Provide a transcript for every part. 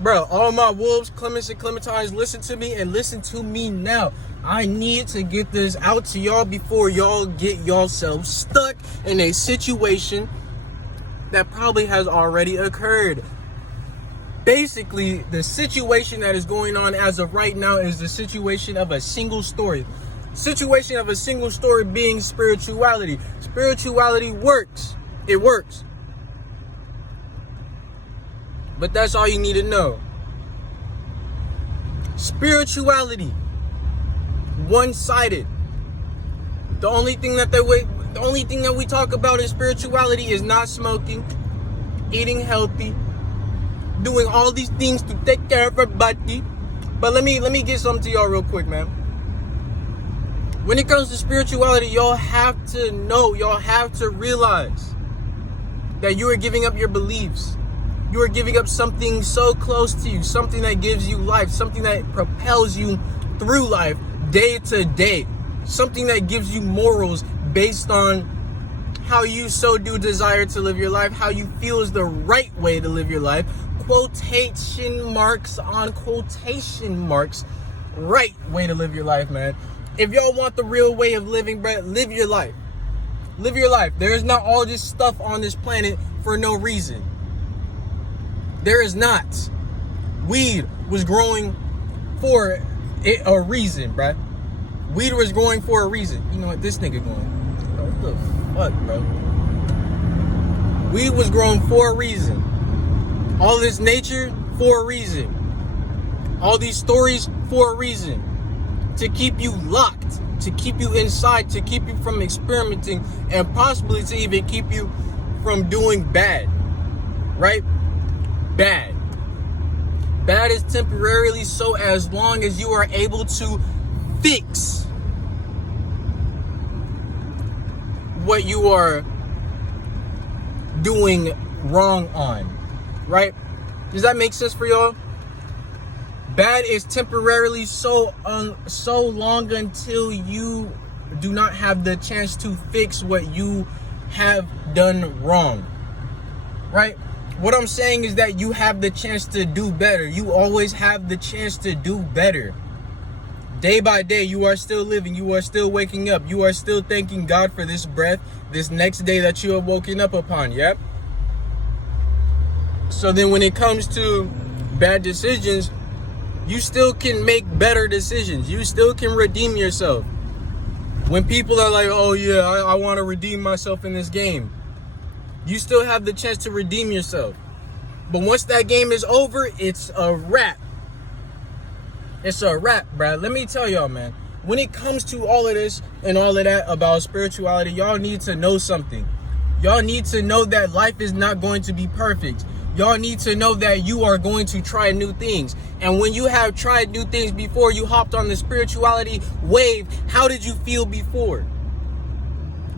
Bro, all my wolves, Clements and Clementines, listen to me and listen to me now. I need to get this out to y'all before y'all get yourselves stuck in a situation that probably has already occurred. Basically, the situation that is going on as of right now is the situation of a single story. Situation of a single story being spirituality. Spirituality works. It works. But that's all you need to know. Spirituality, one-sided. The only thing that we talk about in spirituality is not smoking, eating healthy, doing all these things to take care of everybody. But let me get something to y'all real quick, man. When it comes to spirituality, y'all have to know, y'all have to realize that you are giving up your beliefs. You are giving up something so close to you, something that gives you life, something that propels you through life day to day, something that gives you morals based on how you so do desire to live your life, how you feel is the right way to live your life. Quotation marks on quotation marks, right way to live your life, man. If y'all want the real way of living, bro, live your life. Live your life. There is not all this stuff on this planet for no reason. There is not. Weed was growing for a reason, bruh. Weed was growing for a reason. You know what? This nigga going. Bro, what the fuck, bro? Weed was growing for a reason. All this nature for a reason. All these stories for a reason. To keep you locked. To keep you inside. To keep you from experimenting. And possibly to even keep you from doing bad. Right? Bad. Bad is temporarily so as long as you are able to fix what you are doing wrong on. Right? Does that make sense for y'all? Bad is temporarily so long until you do not have the chance to fix what you have done wrong. Right? What I'm saying is that you have the chance to do better. You always have the chance to do better. Day by day, you are still living. You are still waking up. You are still thanking God for this breath, this next day that you are woken up upon. Yep. So then when it comes to bad decisions, you still can make better decisions. You still can redeem yourself. When people are like, oh yeah, I want to redeem myself in this game. You still have the chance to redeem yourself. But once that game is over, it's a wrap. It's a wrap, bro. Let me tell y'all, man. When it comes to all of this and all of that about spirituality, y'all need to know something. Y'all need to know that life is not going to be perfect. Y'all need to know that you are going to try new things. And when you have tried new things before you hopped on the spirituality wave, how did you feel before?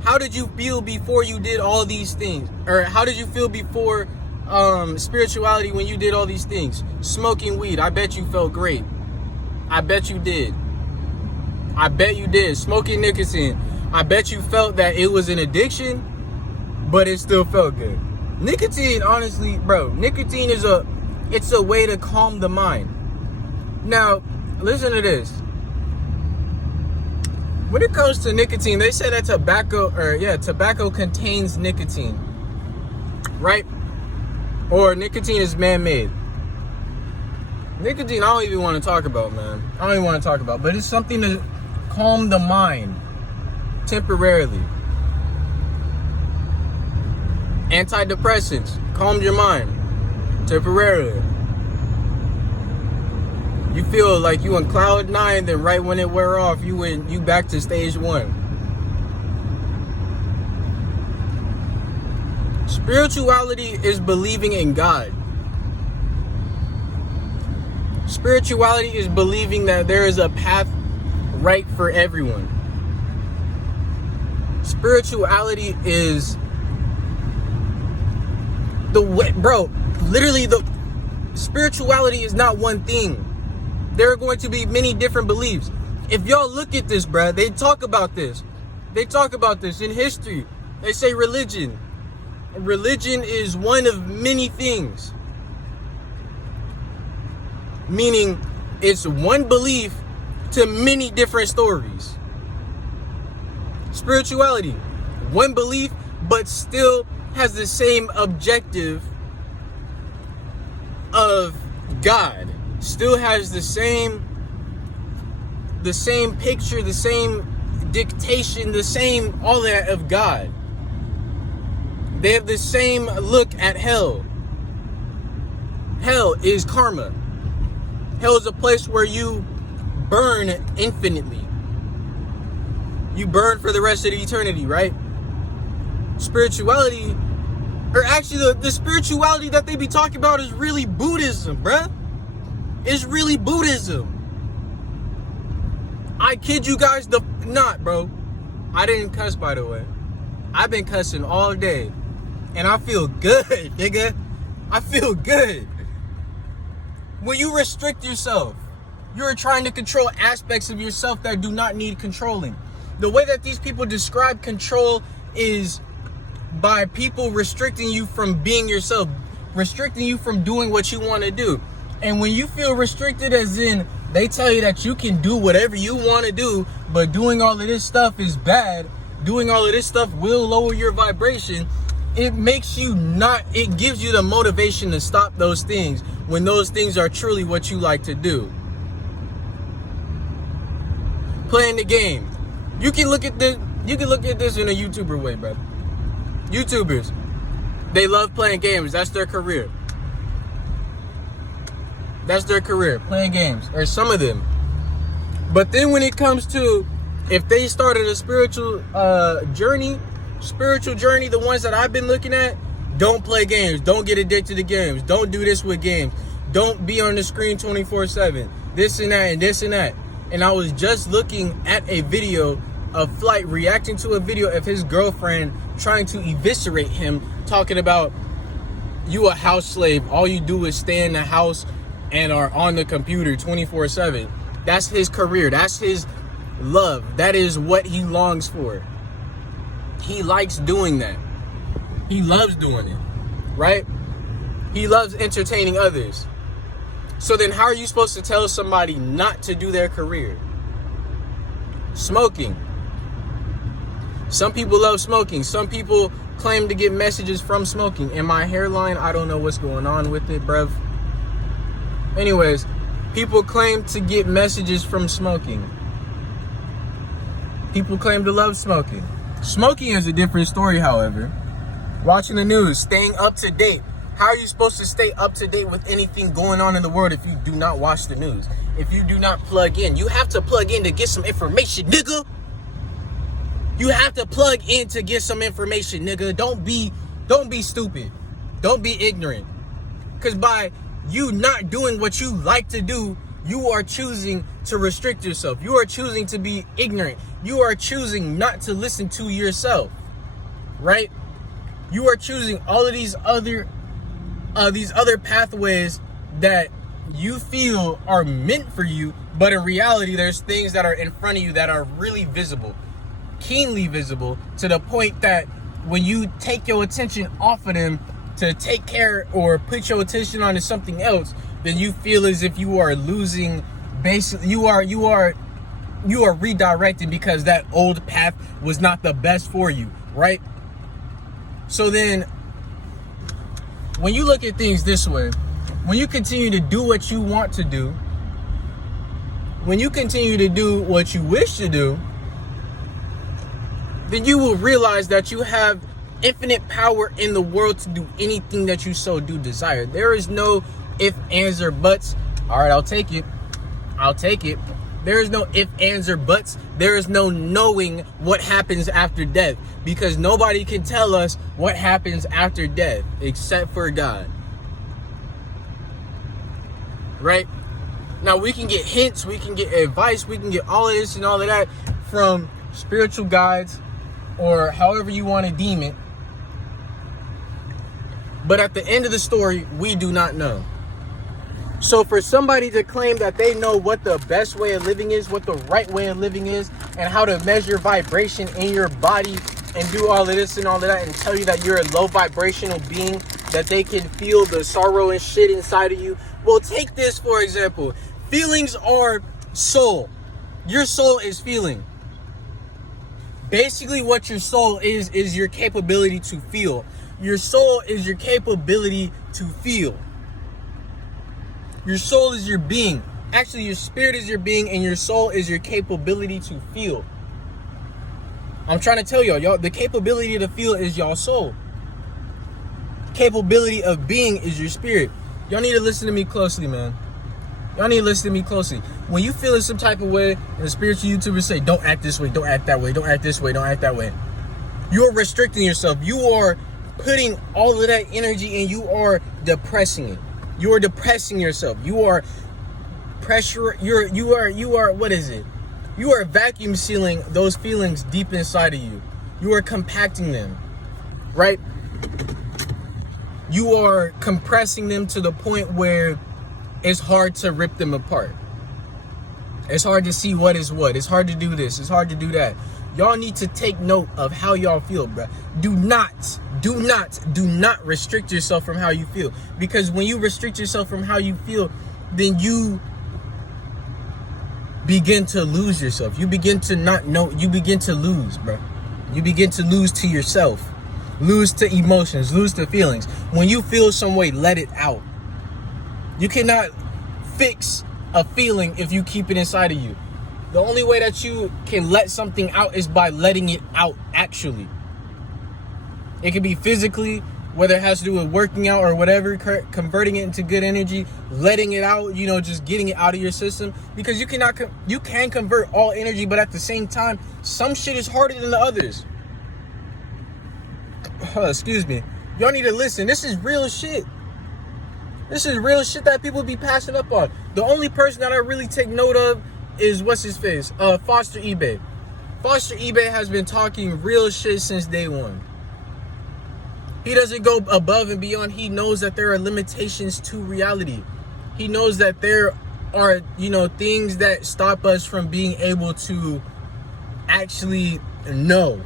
How did you feel before you did all these things? Or how did you feel before spirituality when you did all these things? Smoking weed, I bet you felt great. I bet you did. I bet you did. Smoking nicotine, I bet you felt that it was an addiction, but it still felt good. Nicotine, honestly, bro, nicotine is it's a way to calm the mind. Now, listen to this. When it comes to nicotine, they say that tobacco contains nicotine, right? Or nicotine is man-made. Nicotine, I don't even want to talk about, man. I don't even want to talk about, but it's something to calm the mind temporarily. Antidepressants calm your mind temporarily. You feel like you on cloud 9, then right when it wear off, you back to stage 1. Spirituality is believing in God. Spirituality is believing that there is a path right for everyone. Spirituality is the way, bro, literally the spirituality is not one thing. There are going to be many different beliefs. If y'all look at this, bruh, they talk about this. They talk about this in history. They say religion. Religion is one of many things. meaning it's one belief to many different stories. Spirituality, one belief, but still has the same objective of God. Still has the same picture, the same dictation, the same all that of God. They have the same look at hell. Hell is karma. Hell is a place where you burn infinitely. You burn for the rest of the eternity, right? Spirituality, or actually the spirituality that they be talking about is really Buddhism, bruh. It's really Buddhism. I kid you guys not, bro. I didn't cuss, by the way. I've been cussing all day. And I feel good, nigga. I feel good. When you restrict yourself, you're trying to control aspects of yourself that do not need controlling. The way that these people describe control is by people restricting you from being yourself, restricting you from doing what you want to do. And when you feel restricted, as in they tell you that you can do whatever you want to do, but doing all of this stuff is bad, doing all of this stuff will lower your vibration, it makes you not, it gives you the motivation to stop those things when those things are truly what you like to do. Playing the game. You can look at this in a YouTuber way, bro. YouTubers, they love playing games. That's their career. That's their career, playing games, or some of them. But then when it comes to, if they started a spiritual journey, the ones that I've been looking at, don't play games. Don't get addicted to games. Don't do this with games. Don't be on the screen 24/7. This and that and this and that. And I was just looking at a video of Flight reacting to a video of his girlfriend trying to eviscerate him, talking about, you a house slave. All you do is stay in the house and are on the computer 24/7. That's his career. That's his love. That is what he longs for. He likes doing that. He loves doing it, right? He loves entertaining others. So then how are you supposed to tell somebody not to do their career? Smoking. Some people love smoking. Some people claim to get messages from smoking. In my hairline, I don't know what's going on with it, bruv. Anyways, people claim to get messages from smoking. People claim to love smoking. Smoking is a different story, however. Watching the news, staying up to date. How are you supposed to stay up to date with anything going on in the world if you do not watch the news? If you do not plug in? You have to plug in to get some information, nigga. You have to plug in to get some information, nigga. Don't be stupid. Don't be ignorant. Because by you not doing what you like to do, you are choosing to restrict yourself. You are choosing to be ignorant. You are choosing not to listen to yourself, right? You are choosing all of these other pathways that you feel are meant for you, but in reality, there's things that are in front of you that are really visible, keenly visible, to the point that when you take your attention off of them to take care or put your attention onto something else, then you feel as if you are losing. Basically, you are redirected because that old path was not the best for you, right? So then, when you look at things this way, when you continue to do what you want to do, when you continue to do what you wish to do, then you will realize that you have infinite power in the world to do anything that you so do desire. There is no if, ands, or buts. All right, I'll take it. There is no if, ands, or buts. There is no knowing what happens after death, because nobody can tell us what happens after death except for God. Right? Now, we can get hints, we can get advice, we can get all of this and all of that from spiritual guides or however you want to deem it. But at the end of the story, we do not know. So for somebody to claim that they know what the best way of living is, what the right way of living is, and how to measure vibration in your body and do all of this and all of that, and tell you that you're a low vibrational being, that they can feel the sorrow and shit inside of you, Well, take this for example. Feelings are soul. Your soul is feeling. Basically, what your soul is your capability to feel. Your soul is your capability to feel. Your soul is your being. Actually, your spirit is your being, and your soul is your capability to feel. I'm trying to tell y'all, the capability to feel is y'all soul. Capability of being is your spirit. Y'all need to listen to me closely, man. Y'all need to listen to me closely. When you feel in some type of way, and the spiritual YouTubers say, don't act this way, don't act that way, don't act this way, don't act that way. You're restricting yourself. You are putting all of that energy and you are depressing it. You are depressing yourself. You are you are what is it? You are vacuum sealing those feelings deep inside of you. You are compacting them, right? You are compressing them to the point where it's hard to rip them apart. It's hard to see what is what. It's hard to do this. It's hard to do that. Y'all need to take note of how y'all feel, bro. Do not restrict yourself from how you feel. Because when you restrict yourself from how you feel, then you begin to lose yourself. You begin to not know. You begin to lose, bro. You begin to lose to yourself. Lose to emotions. Lose to feelings. When you feel some way, let it out. You cannot fix a feeling if you keep it inside of you. The only way that you can let something out is by letting it out, actually. It can be physically, whether it has to do with working out or whatever, converting it into good energy, letting it out, just getting it out of your system. Because you can convert all energy, but at the same time, some shit is harder than the others. Excuse me. Y'all need to listen. This is real shit. This is real shit that people be passing up on. The only person that I really take note of is what's his face? Foster eBay. Foster eBay has been talking real shit since day one. He doesn't go above and beyond. He knows that there are limitations to reality. He knows that there are, things that stop us from being able to actually know.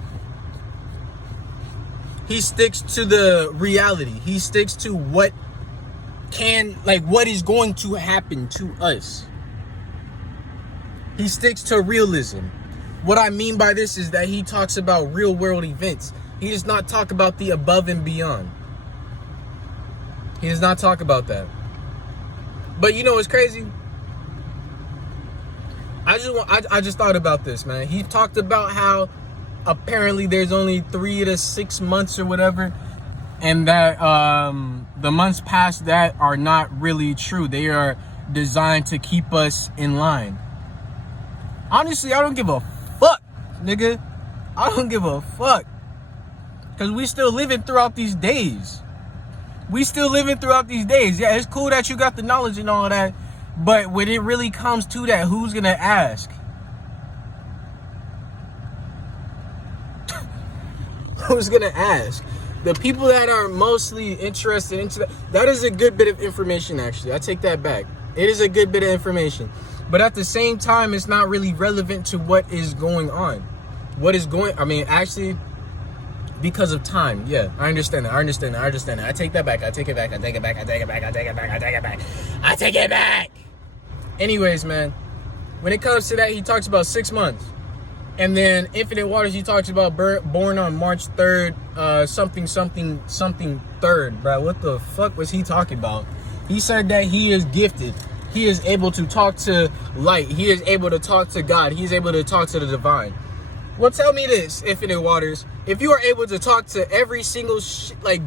He sticks to the reality. He sticks to what is going to happen to us. He sticks to realism. What I mean by this is that he talks about real world events. He does not talk about the above and beyond. He does not talk about that. But what's crazy? I just thought about this, man. He talked about how apparently there's only 3 to 6 months or whatever, and that the months past that are not really true. They are designed to keep us in line. Honestly, I don't give a fuck, nigga. I don't give a fuck. Because we still living throughout these days. Yeah, it's cool that you got the knowledge and all that. But when it really comes to that, who's going to ask? Who's going to ask? The people that are mostly interested into that is a good bit of information, actually. I take that back. It is a good bit of information. But at the same time, it's not really relevant to what is going on. Actually, because of time. Yeah, I understand that. I take that back. I take it back. Anyways, man, when it comes to that, he talks about 6 months. And then Infinite Waters, he talks about born on March 3rd, something 3rd, bro. What the fuck was he talking about? He said that he is gifted. He is able to talk to light. He is able to talk to God. He's able to talk to the divine. Well, tell me this, Infinite Waters. If you are able to talk to every single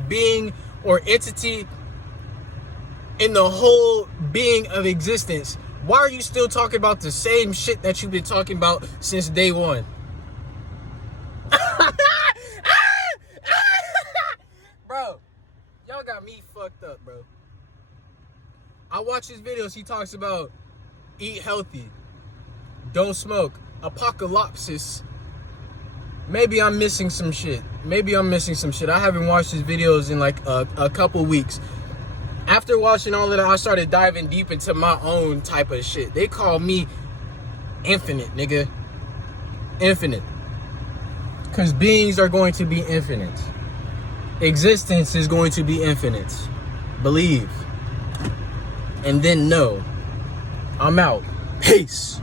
being or entity in the whole being of existence, why are you still talking about the same shit that you've been talking about since day one? Bro, y'all got me fucked up, bro. I watch his videos. He talks about eat healthy, don't smoke, apocalypsis. Maybe I'm missing some shit. I haven't watched his videos in like a couple weeks. After watching all of that, I started diving deep into my own type of shit. They call me infinite, nigga. Infinite. Because beings are going to be infinite. Existence is going to be infinite. Believe. and then know. I'm out. Peace.